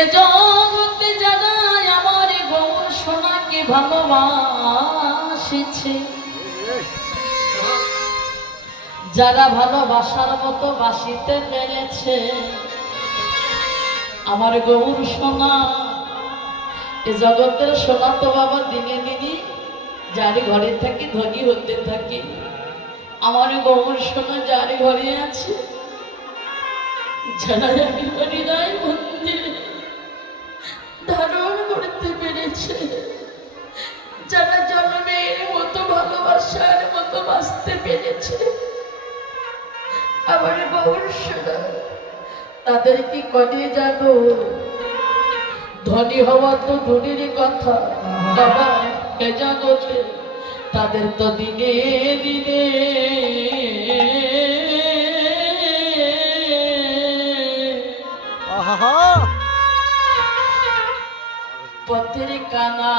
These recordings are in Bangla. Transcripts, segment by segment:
এ জগতে যারা আমার গৌর সোনাকে ভালোবাসেছে, যারা ভালোবাসার মতো বাসিতে পেরেছে, আমার গৌর সোনা এ জগতের সোনা তো বাবা দিনে দিনে যার ঘরে থাকি ধনী হতে থাকে। আমার গৌর সোনা যার ঘরে আছে, যারা একেবারে রায় মন্দিরে ধারণ করতে পেরেছে, যারা জন্মের মতো ভালোবাসার মতো বাঁচতে পেরেছে, আমার গৌর সোনা তাদের কি করে জানো? ধনী হওয়া তো দূরের কথা বাবা, এ জগতে তাদের তো দিনে দিনে পথের কানা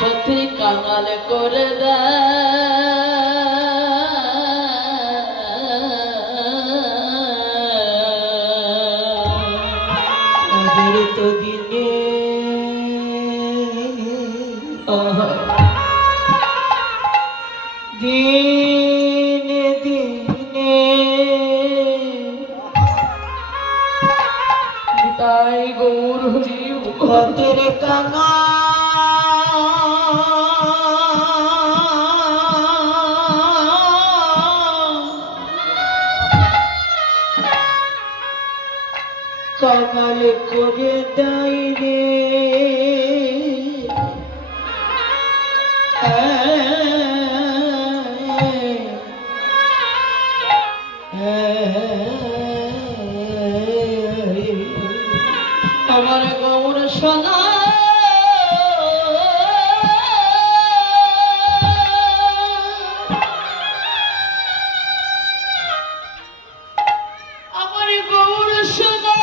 পথে কাঙাল করে দেয় তো দিনে দিনে দিনে তাই গৌর হরি পথের কাঙা কাঙাল করে দেয় রে। আমার গৌর সোনা আমার গৌর সোনা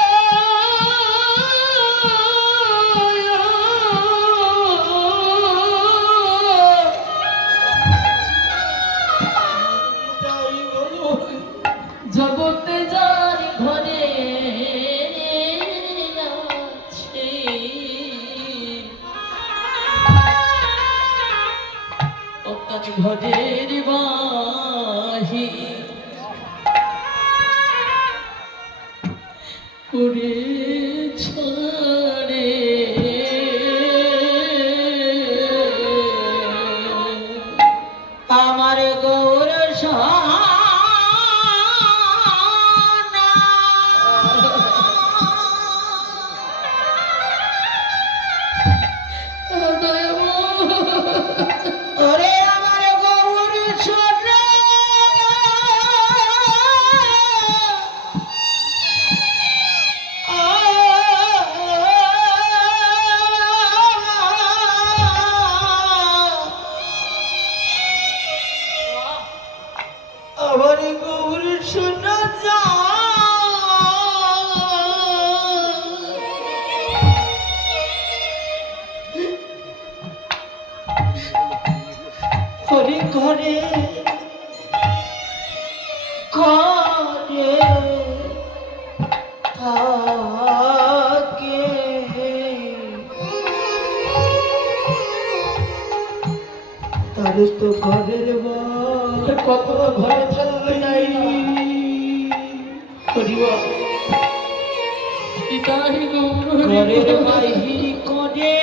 জগতে যার ঘরে আছে, ও তার ঘরের বাহি করে ছড়ে আমার গৌর সোনা। আমার গৌর সোনা যা ঘরে ঘরে ঘরে থাকে, তার তো ঘরের কত ঘরে থাকতে নাই ঘরের বাহির করে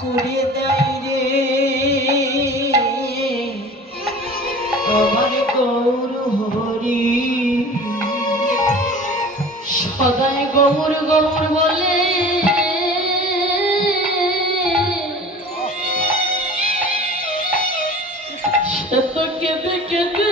করে দেয় রে আমার গৌর হরি। সদাই গৌর গৌর বলে সে তো কেঁদে কেঁদে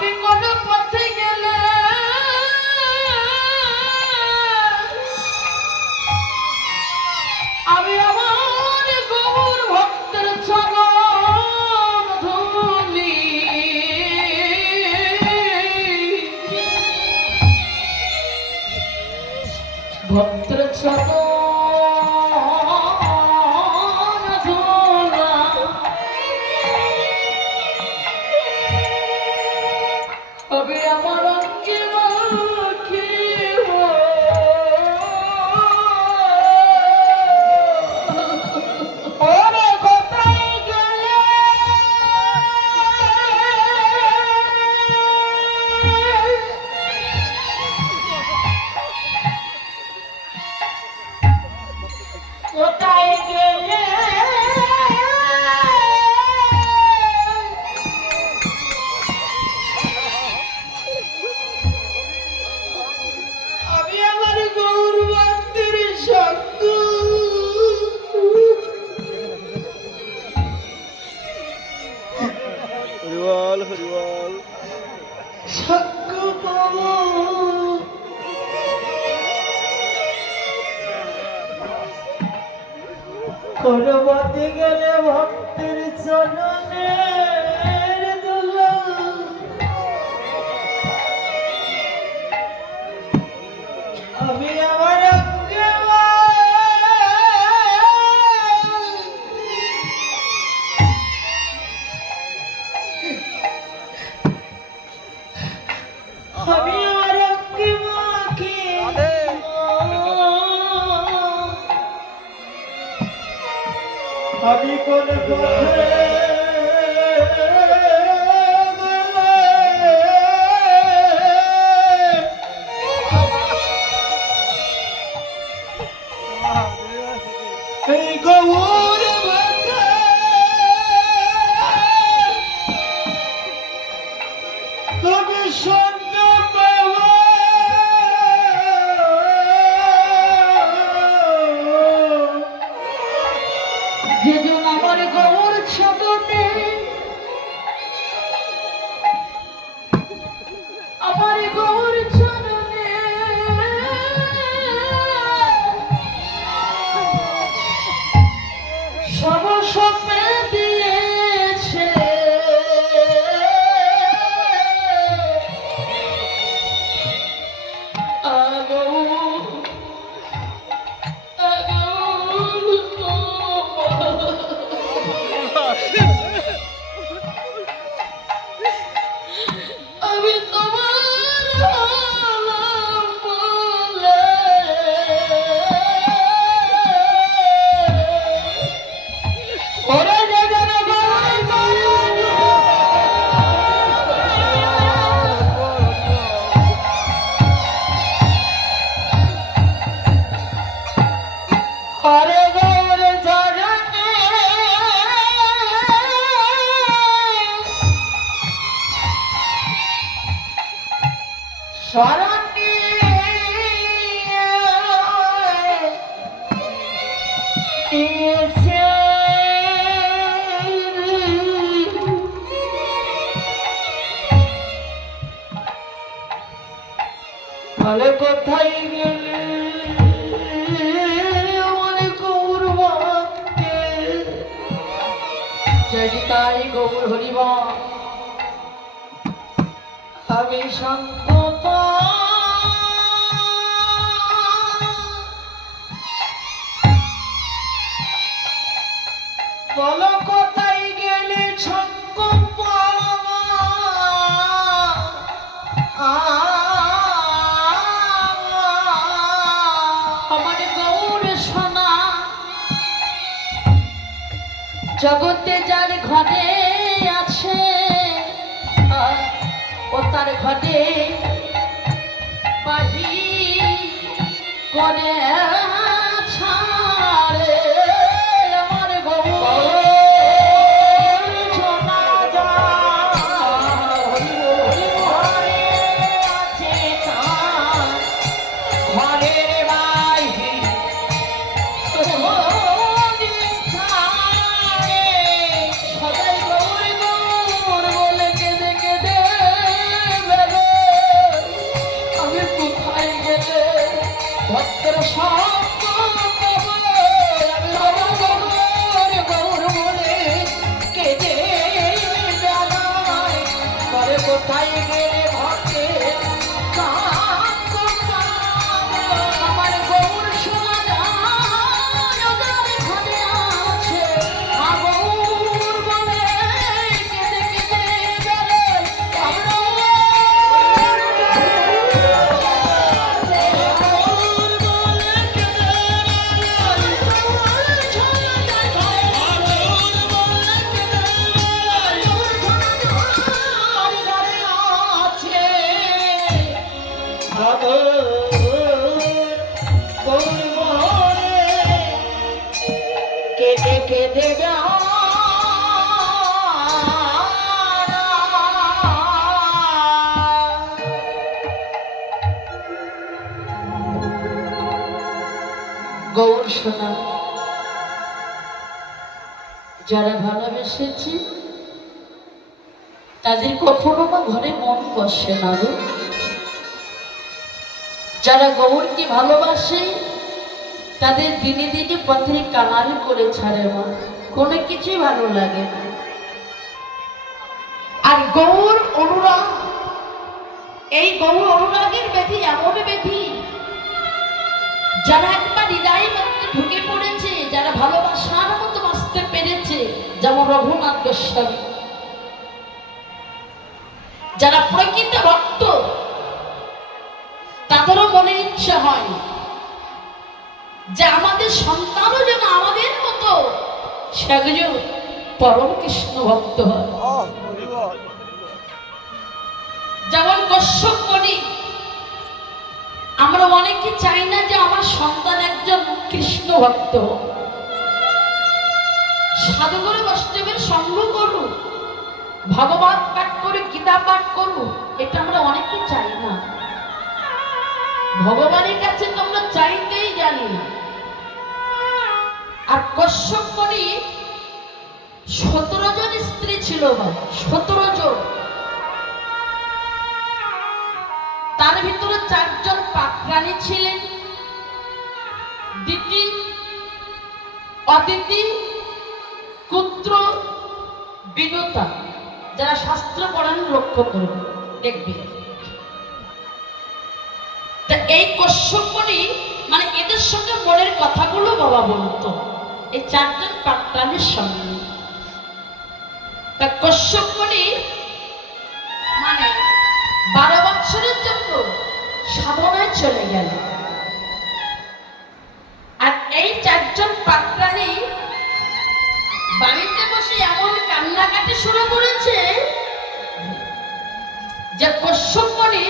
আমি কোন পথে গেলে আমি আমার গৌর ভক্তের চরণ ধুলি ভক্তের চরণ ধুলা আমি আমার অঙ্গে মাখিব ওরে কোথায় গেলে কোথায় গেলে আমি আমার গৌর ভক্তের সঙ্গ হরিবল হরিবল সঙ্গ পাবো কোন পথে গেলে ভক্তের চরণের দোলা আমি আমার অঙ্গে আমি আমার অঙ্গে মাখি আমি কোন পথে এই গৌর ভক্তে তুমি সঙ্গ পাবো যেজন আমার গৌর ছদনে আমার গৌর চরণে সব সপে দিয়েছে আগো আমি তোমার বলে ওরে যেন হরে গৌর চরণে শরণ নিয়েছে তাহলে কোথায় গেলে আমার গৌর ভক্তে জয়িতাই গৌর হরিবা আমি সঙ্গ বলো কোথায় গেলে সঙ্গ পাওয়া আমার গৌর সোনা জগতে যার ঘরে আছে ও তার ঘরে পাহি করে ছাড়ে আমার গৌর সোনা যা ঘরে আছে তার ঘরের বাইরে সদাই গৌর কোথায় গেলে ঘটে আমার গৌর শোনা যায় ওদের ঘরে আছে আগৌর বলে কেঁদে কেঁদে বেড়ায় কেঁদে কেঁদে গৌর সোনা যারা ভালোবেসেছে তাদের কখনো বা ঘরে মন বসে না গো। যারা গৌরকে ভালোবাসে তাদের দিনে দিনে পথে কামাল করে ছাড়ে মা, কোনো কিছুই ভালো লাগে না। আর গৌর অনুরাগ, এই গৌর অনুরাগের ব্যাধি এমন ব্যাধি যারা একবার হৃদয় মধ্যে ঢুকে পড়েছে, যারা ভালোবাসার মতো বাঁচতে পেরেছে, যেমন রঘুনাথ গোস্বামী, যারা প্রকৃত ভক্ত তাদেরও মনে ইচ্ছা হয় যে আমাদের সন্তানও যেন আমাদের মতো সেগুলো পরম কৃষ্ণ ভক্ত হয়। যেমন কশ্যপ মুনি, আমরা অনেকে চাই না যে আমার সন্তান একজন কৃষ্ণ ভক্ত হোক, সাধুগুরু বৈষ্ণবের সঙ্গ করুক, ভাগবত পাঠ করে গীতা পাঠ করুক, এটা আমরা অনেকে চাই না। ভগবানের কাছে তোমরা চাইতেই জানি না। আর কশ্যপ মুনি 17 জন স্ত্রী ছিল, 17 জন, তার ভিতরে 4 জন পাকরানী ছিলেন, দিতি, অদিতি, কুত্র, বিনুতা। যারা শাস্ত্র পড়েন লক্ষ্য করবে, দেখবে এই কশ্যপ মুনি মানে এদের সঙ্গে মনের কথাগুলো বাবা বলতো, এই 4 জন পাকরানীর সঙ্গে। তা কশ্যপ মুনি মানে 12 বছরের জন্য সাধনায় চলে গেল। আর এই 4 জন পাকরানী বাড়িতে বসে এমন কান্নাকাটি শুরু করেছে যে কশ্যপ মুনি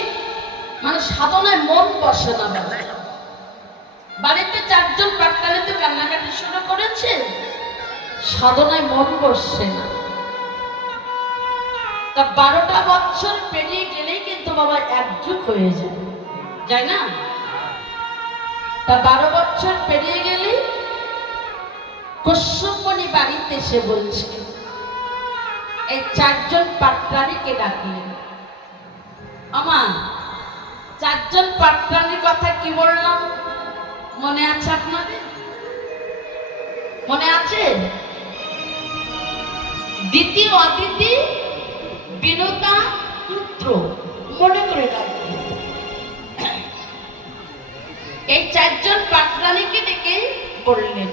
মানে সাধনায় মন বসে না। বাড়িতে 4 জন পাকরানী তো কান্নাকাটি শুরু করেছে, সাধনায় মন বসছে না। তা 12টা বছর পেরিয়ে গেলেই কিন্তু বাবা একযুগ হয়ে যায়, যায় না? তা 12 বছর পেরিয়ে গেলে কশ্যপ মুনি বাড়িতে এসে বলছে, এই 4 জন পাকরানীকে ডাকলেন। আমা 4 জন পাকরানীর কথা কি বললাম মনে আছে আপনাদের? মনে আছে? দিতি, অদিতি, বিনুতা, পুত্র, মনে করে রাখবেন। এই 4 জন পাকরানীকে ডেকে বললেন,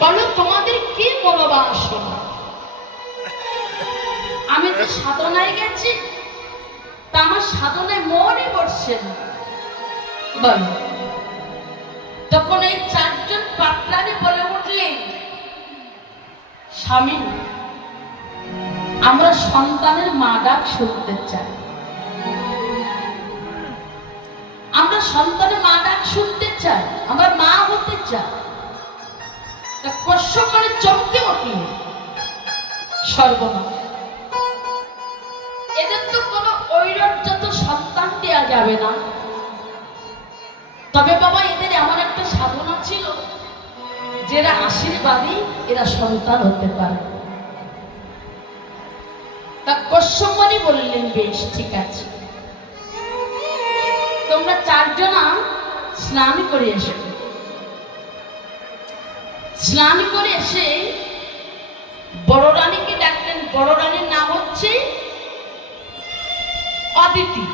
বলো তোমাদের কি মনোবাসনা? আমি তো সাধনায় গেছি, তা আমার সাধনায় মনই বসছে না, বলো। তখন এই 4 জন পাকরানী বলে উঠলেন, স্বামী, আমরা সন্তানের মা ডাক শুনতে চাই, আমরা সন্তানের মা ডাক শুনতে চাই, আমরা মা হতে চাই। কশ্যপ মুনি চমকে উঠলেন, সর্বনাশ, এদের তো কোনো ঐশ্বর্যত সন্তান দেওয়া যাবে না। তবে বাবা এদের এমন একটা সাধনা ছিল যারা আশীর্বাদী এরা সন্তান হতে পারে। তা কশ্যপ মুনি বললেন, বেশ ঠিক আছে, তোমরা 4 জনা স্নান করে এসো। স্নান করে এসে বড় রানীকে ডাকলেন। বড় রানীর নাম হচ্ছে অদিতি।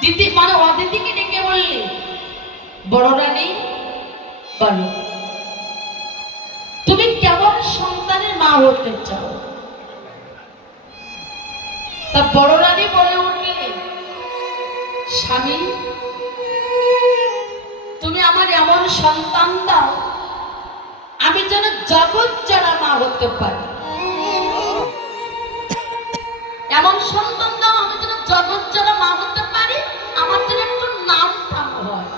দিদি মানে অদিতিকে ডেকে বললে, বড় রানী বলো তুমি কেমন সন্তানের মা হতে চাও? তা বড় রানী বলে উঠলে, স্বামী তুমি আমার এমন সন্তান দাও আমি যেন জগৎ যারা মা হতে পারি। এমন সন্তান দাও আমি যেন জগৎ যারা মা হতে পারি, আমার যেন একটু নাম টাম হয়।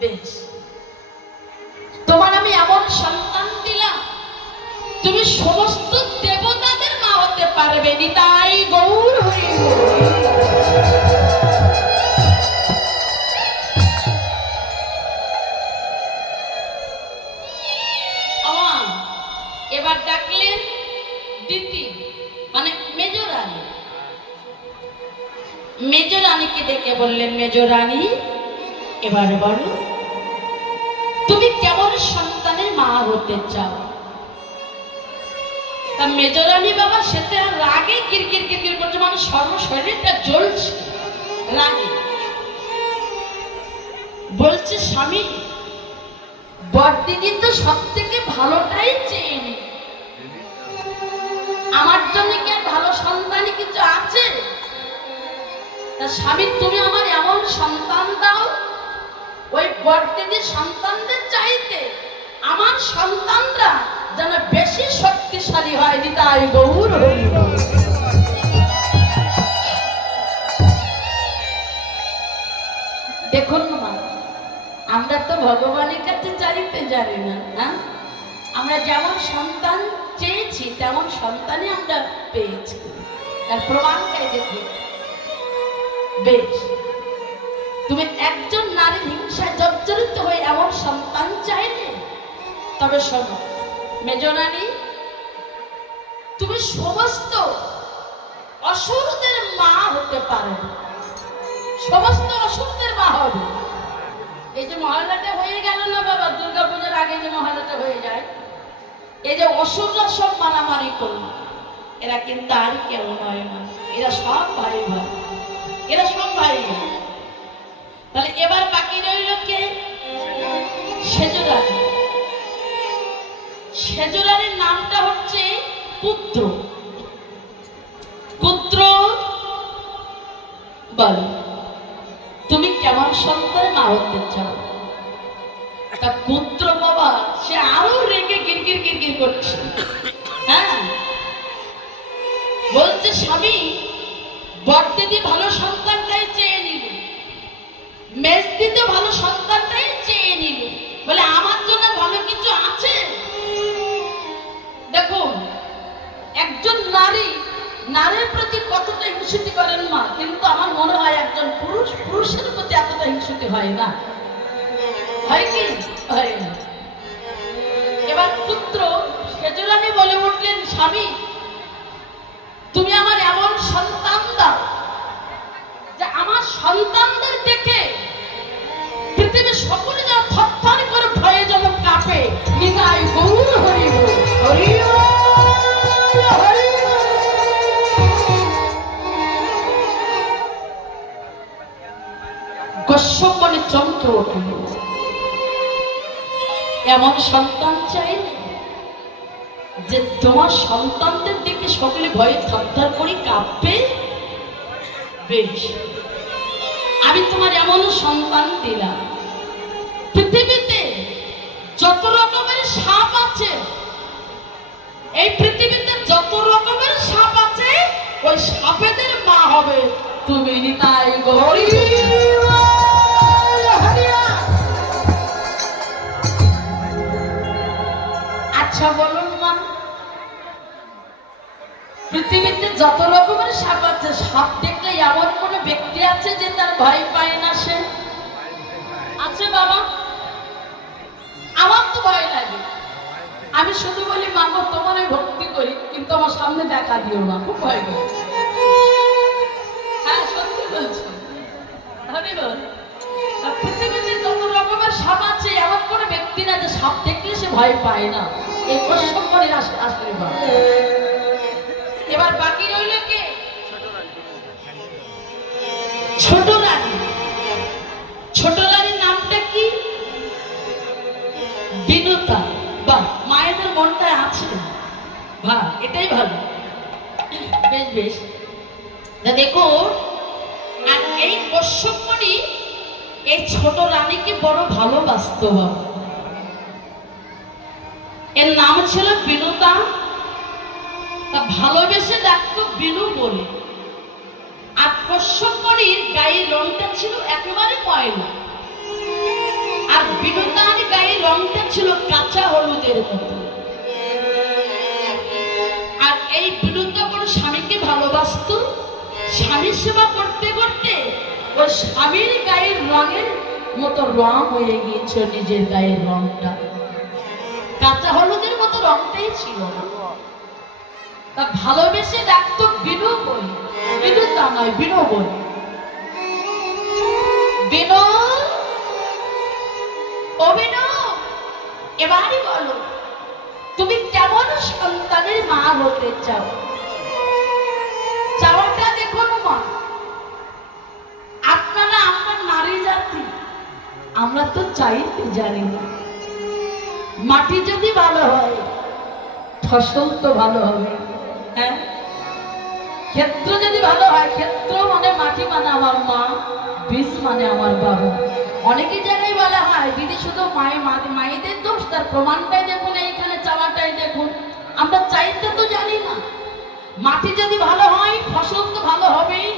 বেশ, তোমার আমি এমন সন্তান দিলাম তুমি সমস্ত দেবতাদের মা হতে পারবে। নিতাই গৌর হরি এবার ডাকলেন দিদি মানে মেজ রানী। মেজ রানীকে ডেকে বললেন, মেজ রানী এবার বলো তুমি কেমন সন্তানের মা হতে চাও? তা মেজ রানী বাবা সেটা রাগে কিরকির কিরকির করছে, মানে সর্বশরীরটা জ্বলছে রাগে। বলছে, স্বামী বড়দিদি তো সব থেকে ভালোটাই চেয়ে নি, আমার জন্য কি আর ভালো সন্তানই কিছু আছে? তা স্বামী তুমি আমার এমন সন্তান দাও ওই বড়দিদির সন্তানদের চাইতে আমার সন্তানরা যেন বেশি শক্তিশালী হয়। নিতাই গৌর হরি। দেখুন মা, আমরা তো ভগবানের কাছে চাইতে জানি না, হ্যাঁ আমরা যেমন সন্তান চেয়েছি তেমন সন্তানই আমরা পেয়েছি, তার প্রমাণটাই দেখি। বেশ, তুমি একজন নারীর হিংসায় জর্জরিত হয়ে এমন সন্তান চাইলে, তবে শোনো মেজ রানী তুমি সমস্ত অসুরদের মা হতে পারবে, সমস্ত অসুরদের মা হবে। এই যে মহালয়াটা হয়ে গেল না বাবা, দুর্গাপূজার আগে যে মহালয়াটা হয়ে যায়, এই যে অসুররা সব মারামারি করলো, এরা কিন্তু আর কেউ নয় মা, এরা সব ভাই ভাই, এরা সব ভাই ভাই। তাহলে এবার বাকি রইল কে? সেজরানী। সেজরানীর নামটা হচ্ছে পুত্র। পুত্র বল তুমি কেমন সন্তান মা হতে চাও? তা পুত্র বাবা সে আরো রেগে গিরগির গিরগির করছে, হ্যাঁ বলছে, স্বামী বড়দিদি ভালো সন্তানটাই চেয়ে নিল, মেজদিদি ভালো সন্তানটাই চেয়ে নিল, বলে আমার জন্য ভালো কিছু আছে? দেখুন একজন নারী নারীর প্রতি কতটা হিংসুতি করেন মা, কিন্তু আমার মনে হয় একজন পুরুষ পুরুষের প্রতি এতটা হিংসুতি হয় না, হয় কি? হয় না। এবার পুত্র সেজরানী বলে উঠলেন, স্বামী তুমি আমার এমন সন্তান দাও যে আমার সন্তানদের দেখে পৃথিবীর সকলে যা থরথর করে ভয়ে যেন কাঁপে। নিতাই গৌর হরি হরি। কশ্যপনে চমকে উঠল, এমন সন্তান চাইলে যে তোমার সন্তানদের দিকে সকলে ভয়ে থরথর করে কাঁপবে। বেশ, আমি তোমার এমন সন্তান দিলাম, পৃথিবীতে যত রকমের সাপ আছে, এই পৃথিবীতে যত রকমের সাপ আছে ওই সাপেদের মা হবে তুমি। নিতাই গৌরী। আচ্ছা বলুন মা, পৃথিবীতে যত রকমের সাপ আছে, সাপ দেখলে এমন কোন ব্যক্তি আছে যে তার ভয় পায় না? সে আছে বাবা? আমার তো ভয় লাগে, আমি শুধু বলি মা গো তোমার ভক্তি করি, কিন্তু আমার সামনে দেখা দিও না, খুব ভয় করে। হ্যাঁ সত্যি বলছি, পৃথিবীতে যত রকমের সাপ আছে এমন কোন ব্যক্তি না যে সাপ দেখলে সে ভয় পায় না। এই কশ্যপের আশীর্বাদ। এবার বাকি রইল কে? ছোট রানী। ছোট রানীর নামটা কি? বিনুতা। বাহ, মায়েদের মনটা আছে, বাহ, এটাই ভালো। বেশ বেশ, দেখো, আর এই কশ্যপ মুনি এই ছোট রানীকে বড় ভালোবাসত। এর নাম ছিল বিনুতা, তা ভালোবেসে ডাকতো বিনু বলে। আর কশ্যপ মুনির গায়ের রংটা ছিল একেবারে ময়লা, আর বিনুতার গায়ের রংটা ছিল কাঁচা হলুদের মতো। আর এই বিনুতা বড় স্বামীকে ভালোবাসত। স্বামীর সেবা করতে করতে ওই স্বামীর গায়ের রঙের মতো রং হয়ে গিয়েছে, নিজের গায়ের রংটা কাঁচা হলুদের মতো রংটাই ছিল না। তা ভালোবেসে ডাকতো বিনু বলে, বিনুতা নয়, বিনু বলে। বিনু, ও বিনু, এবারই বলো তুমি কেমন সন্তানের মা হতে চাও? চাওয়াটা দেখুন মা, আপনারা, আমরা নারী জাতি, আমরা তো চাইতে জানি না। মাটি যদি ভালো হয়, ফসল তো ভালো হবে। হ্যাঁ, ক্ষেত্র যদি ভালো হয়, ক্ষেত্র মানে মাটি মানে আমার মা, বীজ মানে আমার বাবা। অনেকেই জায়গায় বলা হয় দিদি শুধু মায়েদের দোষ, তার প্রমাণটাই দেখুন, এইখানে চাওয়াটাই দেখুন। আমরা চাইতে তো জানি না। মাটি যদি ভালো হয়, ফসল তো ভালো হবেই।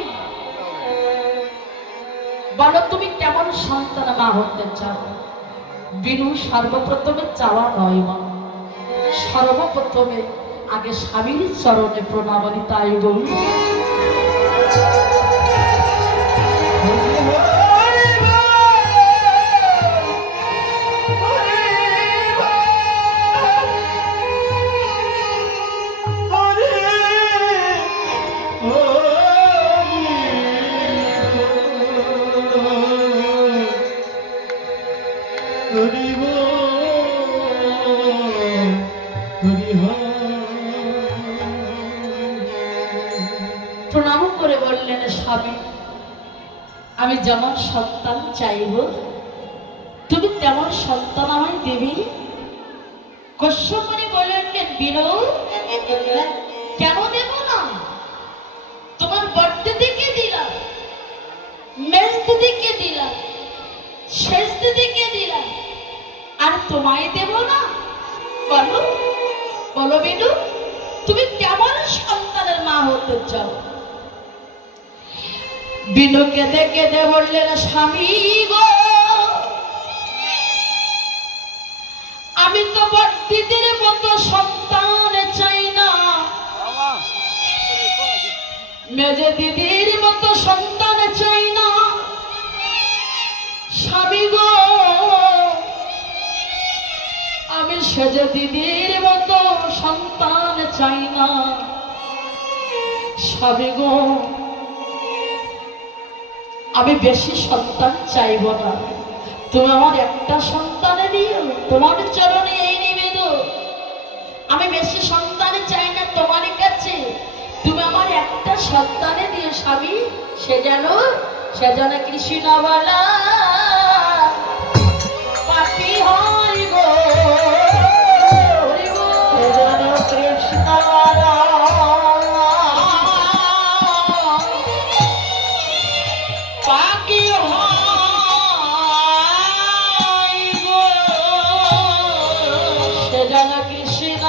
বলো তুমি কেমন সন্তান মা হতে চাও? বিনু সর্বপ্রথমে চাওয়া নয় মা, সর্বপ্রথমে আগে স্বামীর চরণে প্রণামানি, তাই বলুন। প্রণাম করে বললেন, স্বামী আমি যেমন সন্তান চাইব, তুমি তেমন সন্তান আমায় দেবে। কশ্যপ মুনি বললেন, বিনু কেন দেব না? তোমার বড় দিদিকে দিলাম, মেজ দিদিকে দিলাম, শেষ দিদিকে দিলাম, আর তোমায় দেব না? বলো বলো বিনু, তুমি কেমন সন্তানের মা হতে চাও? বিনু কেঁদে কেঁদে বললেন, স্বামী গো, আমি তো বড় দিদির মতো সন্তান চাই না, মেজে দিদির মতো সন্তান চাই না। স্বামী গো, আমি সেজে দিদির মতো সন্তান চাই না। স্বামী গো, আমি বেশি সন্তান চাইব না, তুমি আমার একটা সন্তানে দিও, তোমার চরণে এই নিবেদন। আমি বেশি সন্তান চাই না তোমার কাছে, তুমি আমার একটা সন্তানে দিও স্বামী। সে যেন কৃষ্ণবালা পাপি হয় গো, সে যেন কৃষ্ণবালা পাপি হয় গো, সে যেন কৃষ্ণ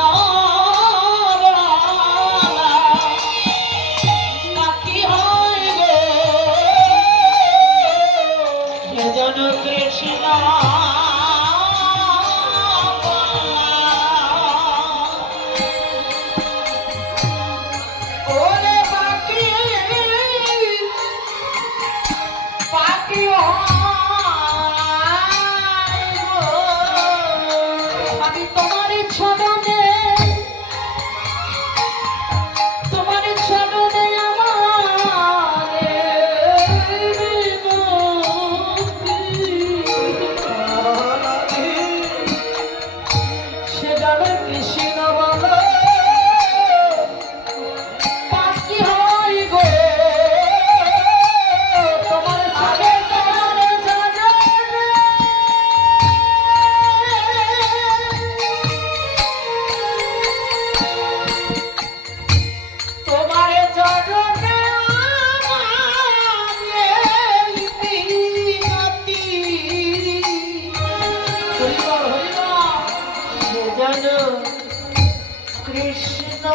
কৃষ্ণ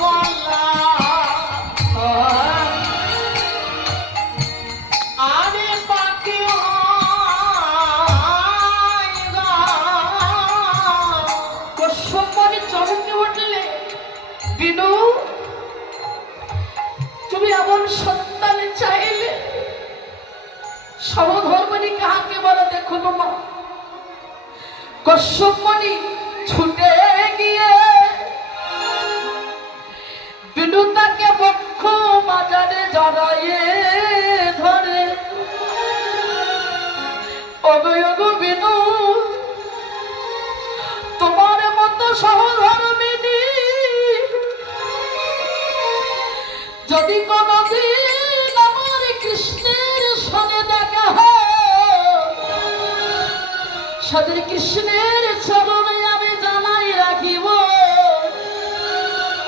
বলা আরে বাকি কশ্যপরে চরণে উঠলে বিনু তুমি এমন সন্তানে চাইলে সমধর্মণি কাহাকে বলে দেখো মা। কশ্যপমণি ছুটে গিয়ে বিনু তাকে বক্ষ বাজারে জড়াইয়ে ধরে ওগো ওগো বিনু তোমার মতো সহধর্মিনী যদি কোনদিন আমার কৃষ্ণের সঙ্গে দেখা হয় সেদিন কৃষ্ণের চরণে আমি জানাই রাখিব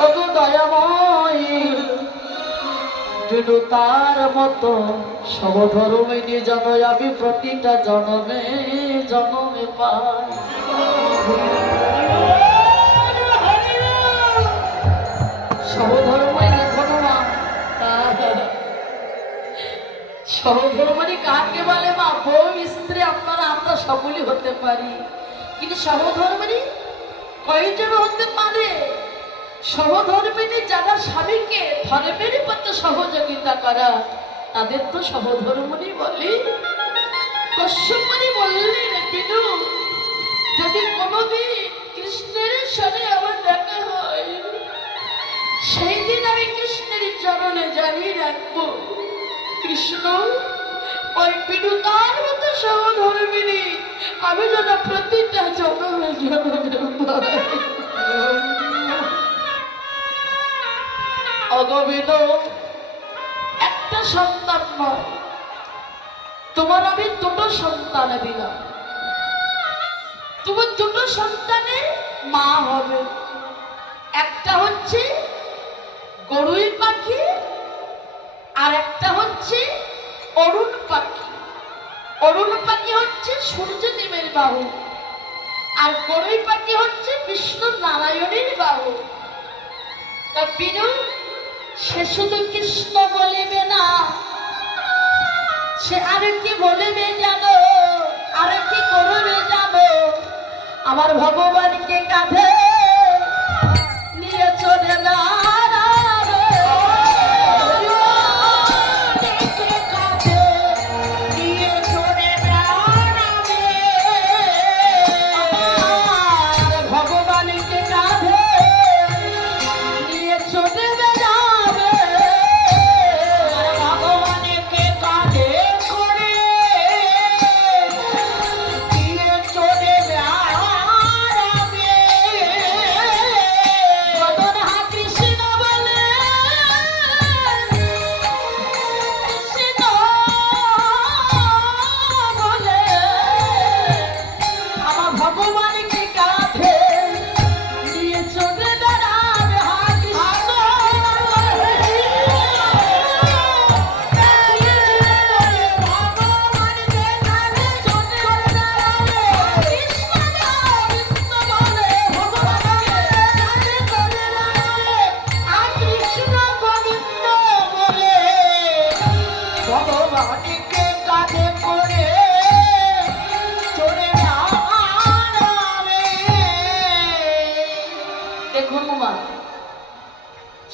ওগো দয়াময় বিনু তার মতো সমধর্মিনী যেন আমি প্রতিটা জন্মে জন্মে পাই। সহধর্মিনী ধর্মা সহধর্মিনী কাকে বলে মা? বউ স্ত্রী আপনারা আমরা সকলই হতে পারি, কিন্তু সহধর্মিনী কয়জন হতে পারে? সহধর্মিনী যারা স্বামীকে ধর্মের পথে সহযোগিতা করা তাদের তো সহধর্মিনী বলে। কশ্যপমণি বললেন বিনু যদি কোনদিন কৃষ্ণের সঙ্গে আমার দেখা হয় সেই দিন আমি কৃষ্ণের চরণে জানিয়ে রাখবো কৃষ্ণ ওই বিনু তার মতো সহধর্মিনী আমি যেন প্রতিটা জন্মে জন্মে অগবিন একটা সন্তান নয় তোমার আমি দুটো সন্তান দিলাম, তুমি দুটো সন্তানের মা হবে। একটা হচ্ছে গরুই পাখি আর একটা হচ্ছে অরুণ পাখি। অরুণ পাখি হচ্ছে সূর্যদেবের বাহু আর গরুই পাখি হচ্ছে বিষ্ণু নারায়ণের বাহু। তা বিনু সে শুধু কৃষ্ণ বলিবে না, সে আর কি বলিবে জানো? আর কি করবে জানো? আমার ভগবানকে কাঁধে নিয়ে চলে না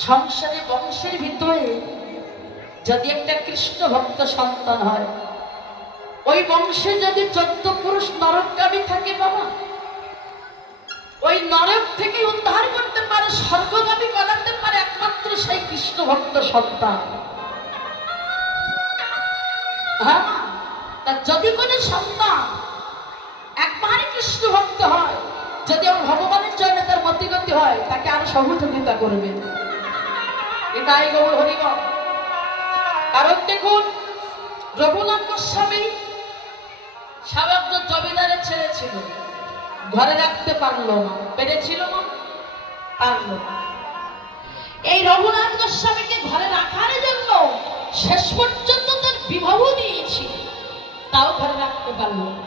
সংসারে বংশের ভিতরে যদি একটা কৃষ্ণ ভক্ত সন্তান হয় ওই বংশে যদি 14 পুরুষ নরকগামী থাকে বাবা ওই নরক থেকে উদ্ধার করতে পারে স্বর্গগামী করাতে পারে একমাত্র সেই কৃষ্ণ ভক্ত সন্তান। হ্যাঁ, তা যদি কোনো সন্তান একবারই কৃষ্ণ ভক্ত হয় যদি আমার ভগবানের চরণে তার মতিগতি হয় তাকে আরো সহযোগিতা করবে। এটাই গৌর হরিবল। কারণ দেখুন রঘুনাথ গোস্বামী সাবেক জমিদারের ছেলে ছিল, ঘরে রাখতে পারলো না, পেরেছিল না, পারলো না। এই রঘুনাথ গোস্বামীকে ঘরে রাখার জন্য শেষ পর্যন্ত তার বিবাহ দিয়েছি, তাও ঘরে রাখতে পারলো না।